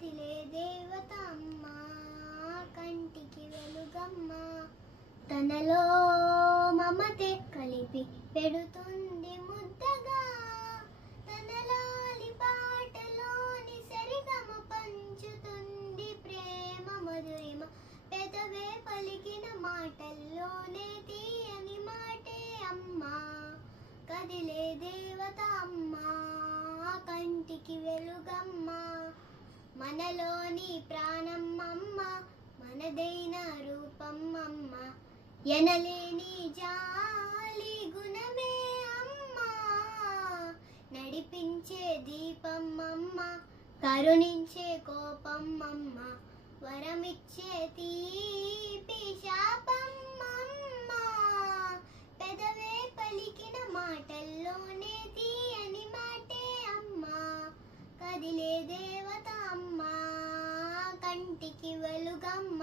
కదిలే దేవత అమ్మ, కంటికి వెలుగమ్మ. తనలో మమతే కలిపి పెడుతుంది ముద్దగా, తన లాలి పాటలోని సరిగమ పంచుతుంది ప్రేమ మధురిమ. పెదవే పలికిన మాటల్లోనే తీయని మాటే అమ్మ, కదిలే దేవత అమ్మ, కంటికి వెలుగమ్మ. మనలోని ప్రాణం అమ్మ, మనదైన రూపం అమ్మ, ఎనలేని జాలి గుణమే అమ్మ, నడిపించే దీపం అమ్మ, కరుణించే కోపం అమ్మ, వరమిచ్చే తీపి శాపం అమ్మ. పెదవే పలికిన మాటల్లోనే తీయని మాటే అమ్మ, కదిలే దేవత అమ్మ, కంటికి వెలుగమ్మ.